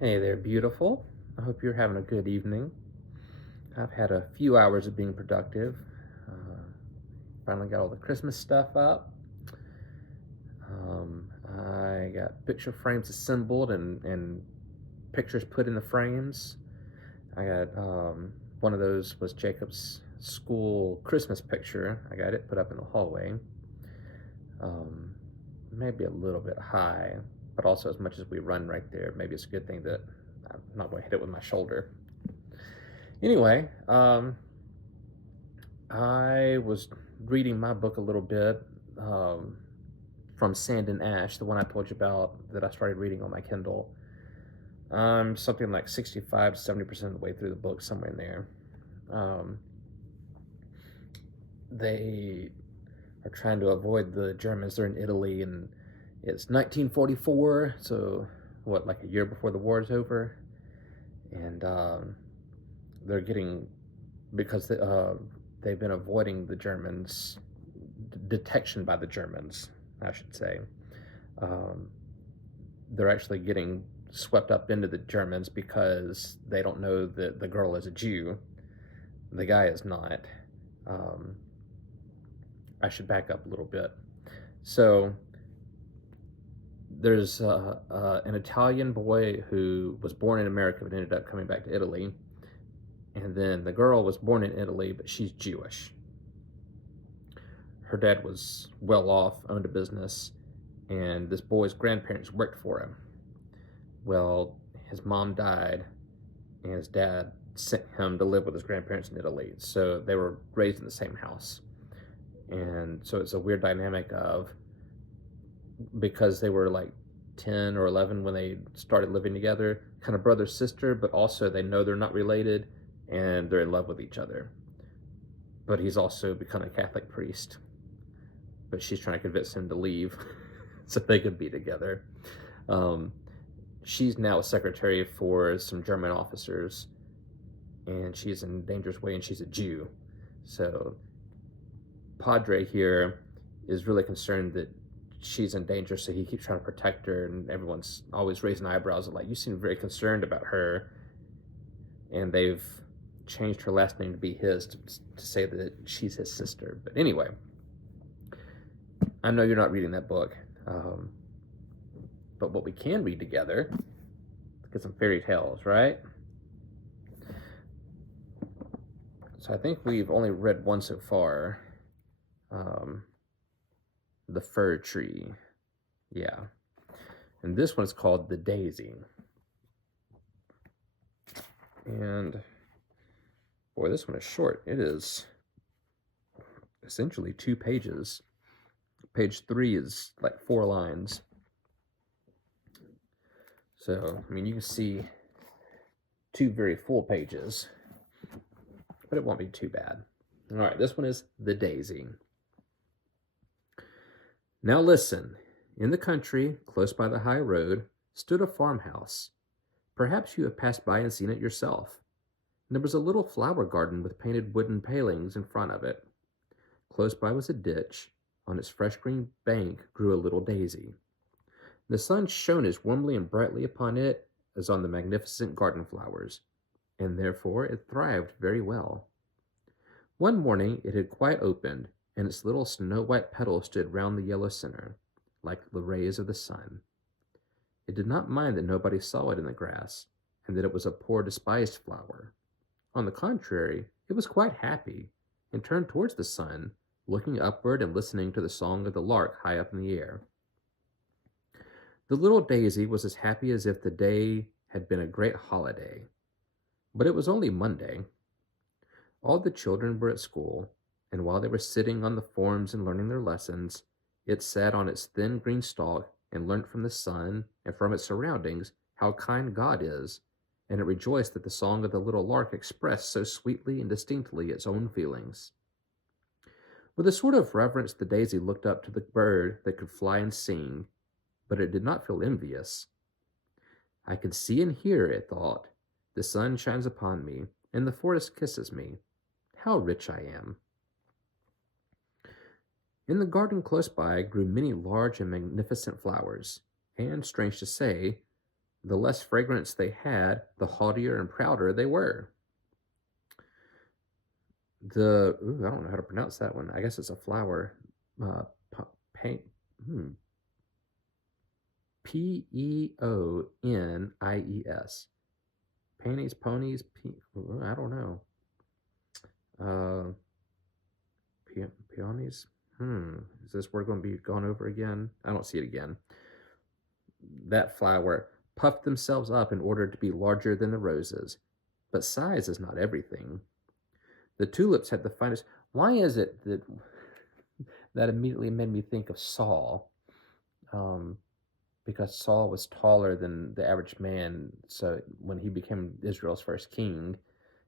Hey there, beautiful. I hope you're having a good evening. I've had a few hours of being productive. Uh, Finally got all the Christmas stuff up. I got picture frames assembled and pictures put in the frames. I got one of those was Jacob's school Christmas picture. I got it put up in the hallway. Um, Maybe a little bit high, but also as much as we run right there, maybe it's a good thing that I'm not going to hit it with my shoulder. Anyway, I was reading my book a little bit um, from Sand and Ash, the one I told you about that I started reading on my Kindle. I'm something like 65 to 70% of the way through the book, somewhere in there. Um, they are trying to avoid the Germans. They're in Italy, and it's 1944, so what, like a year before the war is over? And they're getting, because they've been avoiding the Germans, detection by the Germans, I should say. Um, they're actually getting swept up into the Germans because they don't know that the girl is a Jew. The guy is not. Um, I should back up a little bit. So there's an Italian boy who was born in America but ended up coming back to Italy. And then the girl was born in Italy, but she's Jewish. Her dad was well off, owned a business, and this boy's grandparents worked for him. Well, his mom died, and his dad sent him to live with his grandparents in Italy. So they were raised in the same house. And so it's a weird dynamic of, because they were like 10 or 11 when they started living together, kind of brother sister, but also they know they're not related and they're in love with each other. But he's also become a Catholic priest. But she's trying to convince him to leave so they could be together. Um, she's now a secretary for some German officers, and she's in dangerous way, and she's a Jew. So Padre here is really concerned that she's in danger, so he keeps trying to protect her, and everyone's always raising eyebrows like, you seem very concerned about her. And they've changed her last name to be his to say that she's his sister. But anyway, I know you're not reading that book, but what we can read together, get some fairy tales, right? So I think we've only read one so far. The Fir Tree. Yeah. And this one is called The Daisy. And boy, this one is short. It is essentially 2 pages. Page 3 is like 4 lines. So, I mean, you can see 2 very full pages, but it won't be too bad. All right, this one is The Daisy. Now listen. In the country, close by the high road, stood a farmhouse. Perhaps you have passed by and seen it yourself. There was a little flower garden with painted wooden palings in front of it. Close by was a ditch. On its fresh green bank grew a little daisy. The sun shone as warmly and brightly upon it as on the magnificent garden flowers, and therefore it thrived very well. One morning it had quite opened, and its little snow-white petals stood round the yellow center, like the rays of the sun. It did not mind that nobody saw it in the grass, and that it was a poor despised flower. On the contrary, it was quite happy, and turned towards the sun, looking upward and listening to the song of the lark high up in the air. The little daisy was as happy as if the day had been a great holiday. But it was only Monday. All the children were at school, and while they were sitting on the forms and learning their lessons, it sat on its thin green stalk and learnt from the sun and from its surroundings how kind God is, and it rejoiced that the song of the little lark expressed so sweetly and distinctly its own feelings. With a sort of reverence, the daisy looked up to the bird that could fly and sing, but it did not feel envious. I can see and hear, it thought. The sun shines upon me, and the forest kisses me. How rich I am! In the garden close by grew many large and magnificent flowers, and, strange to say, The less fragrance they had, the haughtier and prouder they were. I don't know how to pronounce that one. I guess it's a flower. Uh, paint. Hmm, Peonies. Panties, ponies. I don't know. Uh, Peonies. Is this word going to be gone over again? I don't see it again. That flower puffed themselves up in order to be larger than the roses. But size is not everything. The tulips had the finest. Why is it that that immediately made me think of Saul? Um, because Saul was taller than the average man. So when he became Israel's first king,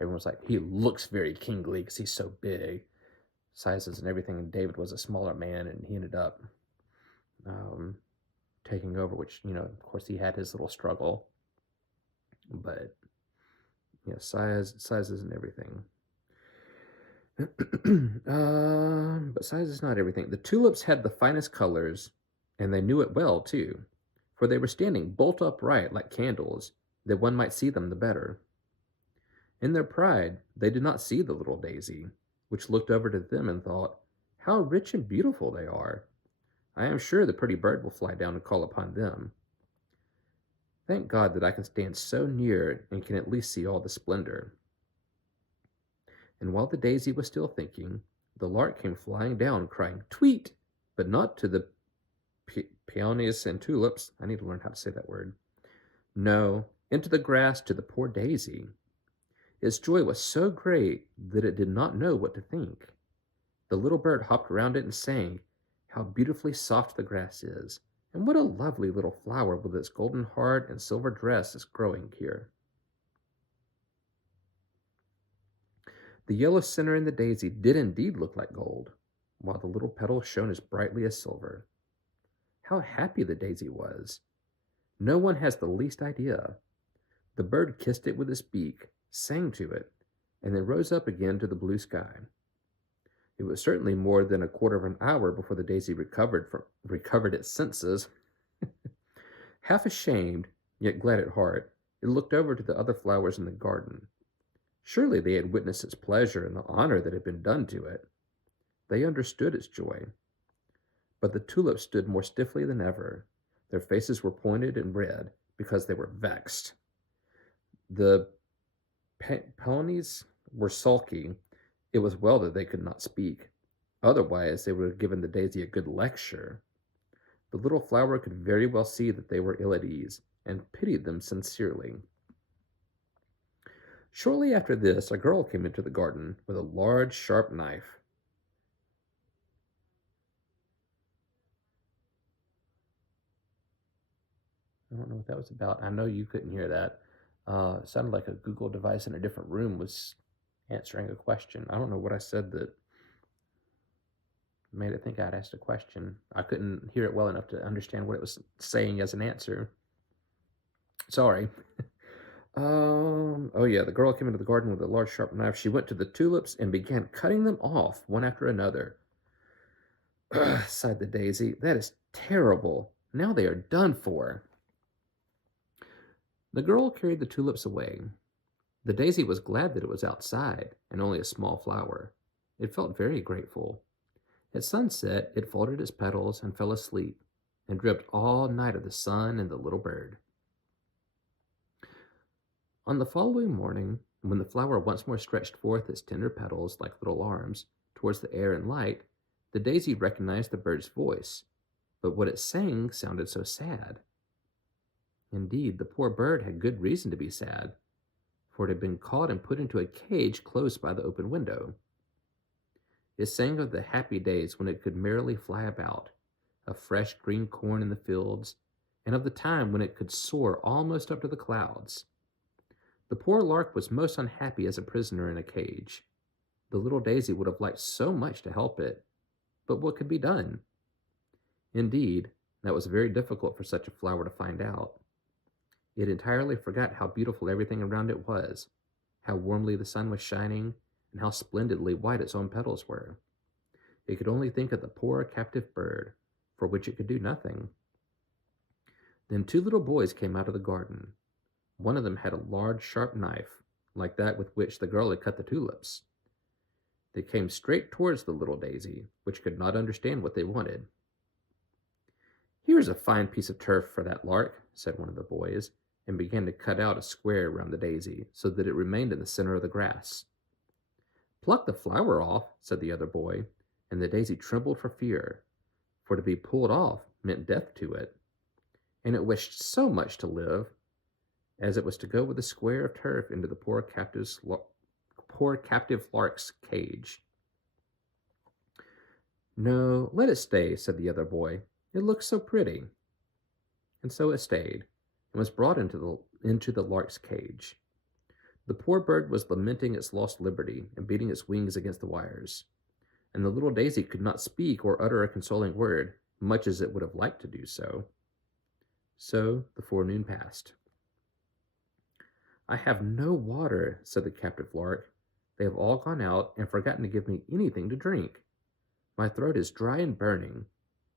everyone was like, he looks very kingly because he's so big, sizes and everything. And David was a smaller man, and he ended up um, taking over, which, of course, he had his little struggle. But yeah, size isn't everything. But size is not everything. The tulips had the finest colors, and they knew it well, too, for they were standing bolt upright like candles, that one might see them the better. In their pride, they did not see the little daisy, which looked over to them and thought, how rich and beautiful they are. I am sure the pretty bird will fly down and call upon them. Thank God that I can stand so near and can at least see all the splendor. And while the daisy was still thinking, the lark came flying down, crying, tweet, but not to the peonies and tulips. I need to learn how to say that word. No, into the grass to the poor daisy. Its joy was so great that it did not know what to think. The little bird hopped around it and sang, how beautifully soft the grass is, and what a lovely little flower with its golden heart and silver dress is growing here. The yellow center in the daisy did indeed look like gold, while the little petals shone as brightly as silver. How happy the daisy was! No one has the least idea. The bird kissed it with its beak, sang to it, and then rose up again to the blue sky. It was certainly more than a quarter of an hour before the daisy recovered its senses. Half ashamed, yet glad at heart, it looked over to the other flowers in the garden. Surely they had witnessed its pleasure and the honor that had been done to it. They understood its joy. But the tulips stood more stiffly than ever. Their faces were pointed and red because they were vexed. The peonies were sulky. It was well that they could not speak. Otherwise, they would have given the daisy a good lecture. The little flower could very well see that they were ill at ease, and pitied them sincerely. Shortly after this, a girl came into the garden with a large, sharp knife. I don't know what that was about. I know you couldn't hear that. It sounded like a Google device in a different room was answering a question. I don't know what I said that made it think I'd asked a question. I couldn't hear it well enough to understand what it was saying as an answer. Sorry. Oh yeah, the girl came into the garden with a large sharp knife. She went to the tulips and began cutting them off one after another. Ugh, sighed the daisy. That is terrible. Now they are done for. The girl carried the tulips away. The daisy was glad that it was outside and only a small flower. It felt very grateful. At sunset, it folded its petals and fell asleep, and dreamt all night of the sun and the little bird. On the following morning, when the flower once more stretched forth its tender petals like little arms towards the air and light, the daisy recognized the bird's voice, but what it sang sounded so sad. Indeed, the poor bird had good reason to be sad, for it had been caught and put into a cage close by the open window. It sang of the happy days when it could merrily fly about, of fresh green corn in the fields, and of the time when it could soar almost up to the clouds. The poor lark was most unhappy as a prisoner in a cage. The little daisy would have liked so much to help it, but what could be done? Indeed, that was very difficult for such a flower to find out. It entirely forgot how beautiful everything around it was, how warmly the sun was shining, and how splendidly white its own petals were. It could only think of the poor captive bird, for which it could do nothing. Then two little boys came out of the garden. One of them had a large, sharp knife, like that with which the girl had cut the tulips. They came straight towards the little daisy, which could not understand what they wanted. "Here's a fine piece of turf for that lark," said one of the boys, and began to cut out a square round the daisy, so that it remained in the center of the grass. "Pluck the flower off," said the other boy, and the daisy trembled for fear, for to be pulled off meant death to it, and it wished so much to live, as it was to go with a square of turf into the poor captive lark's cage. "No, let it stay," said the other boy. "It looks so pretty." And so it stayed, and was brought into the lark's cage. The poor bird was lamenting its lost liberty and beating its wings against the wires, and the little daisy could not speak or utter a consoling word, much as it would have liked to do so. So the forenoon passed. "I have no water," said the captive lark. "They have all gone out and forgotten to give me anything to drink. My throat is dry and burning.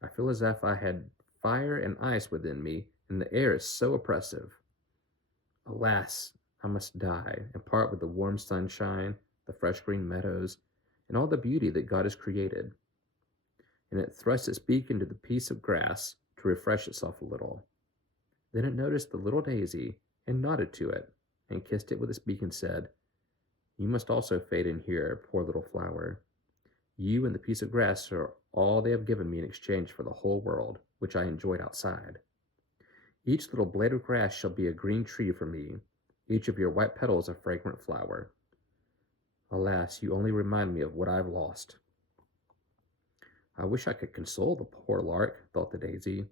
I feel as if I had fire and ice within me, and the air is so oppressive. Alas, I must die and part with the warm sunshine, the fresh green meadows, and all the beauty that God has created." And it thrust its beak into the piece of grass to refresh itself a little. Then it noticed the little daisy and nodded to it, and kissed it with its beak and said, "You must also fade in here, poor little flower. You and the piece of grass are all they have given me in exchange for the whole world, which I enjoyed outside. Each little blade of grass shall be a green tree for me, each of your white petals a fragrant flower. Alas, you only remind me of what I've lost." "I wish I could console the poor lark," thought the daisy.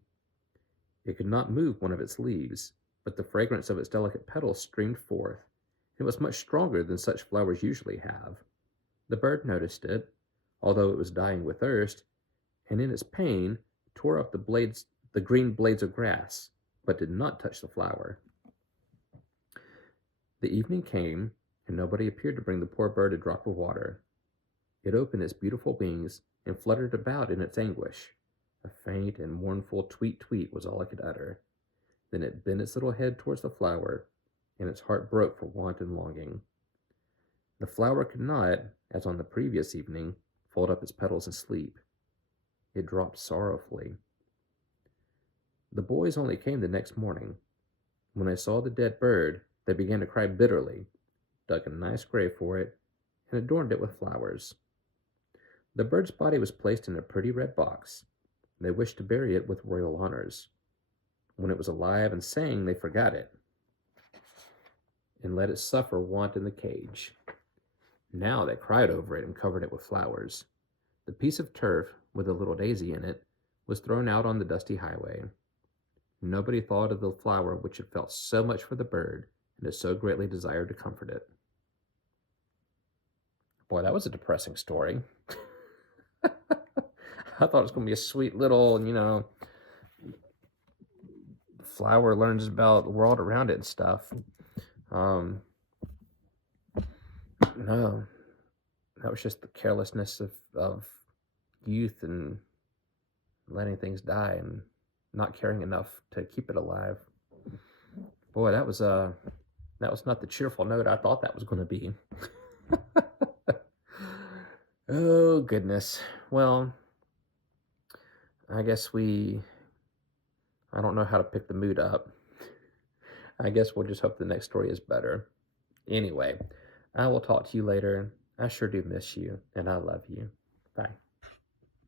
It could not move one of its leaves, but the fragrance of its delicate petals streamed forth. It was much stronger than such flowers usually have. The bird noticed it, although it was dying with thirst, and in its pain tore up the green blades of grass, but did not touch the flower. The evening came, and nobody appeared to bring the poor bird a drop of water. It opened its beautiful wings and fluttered about in its anguish. A faint and mournful tweet tweet was all it could utter. Then it bent its little head towards the flower, and its heart broke for want and longing. The flower could not, as on the previous evening, fold up its petals and sleep. It dropped sorrowfully. The boys only came the next morning. When they saw the dead bird, they began to cry bitterly, dug a nice grave for it, and adorned it with flowers. The bird's body was placed in a pretty red box. They wished to bury it with royal honors. When it was alive and sang, they forgot it, and let it suffer want in the cage. Now they cried over it and covered it with flowers. The piece of turf, with a little daisy in it, was thrown out on the dusty highway. Nobody thought of the flower which had felt so much for the bird and had so greatly desired to comfort it. Boy, that was a depressing story. I thought it was going to be a sweet little, flower learns about the world around it and stuff. No, that was just the carelessness of youth and letting things die and not caring enough to keep it alive. Boy, that was not the cheerful note I thought that was going to be. Oh, goodness. Well, I guess I don't know how to pick the mood up. I guess we'll just hope the next story is better. Anyway, I will talk to you later. I sure do miss you, and I love you. Bye.